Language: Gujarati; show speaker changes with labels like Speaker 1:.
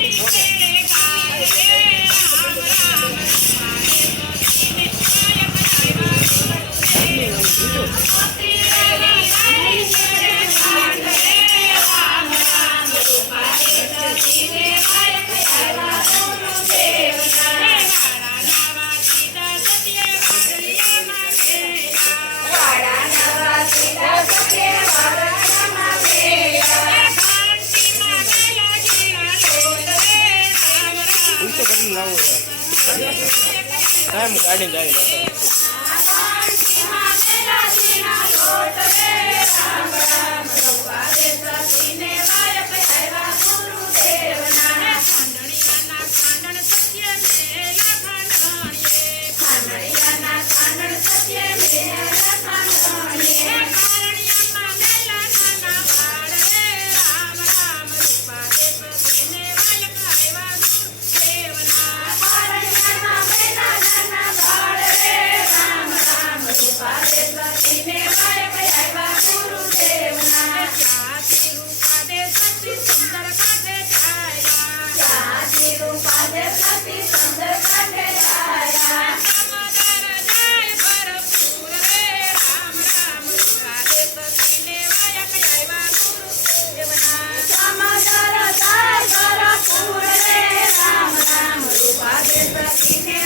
Speaker 1: Ready? ઉલટો કરીને લાવો ટાઈમ કાઢીને જાય Yes.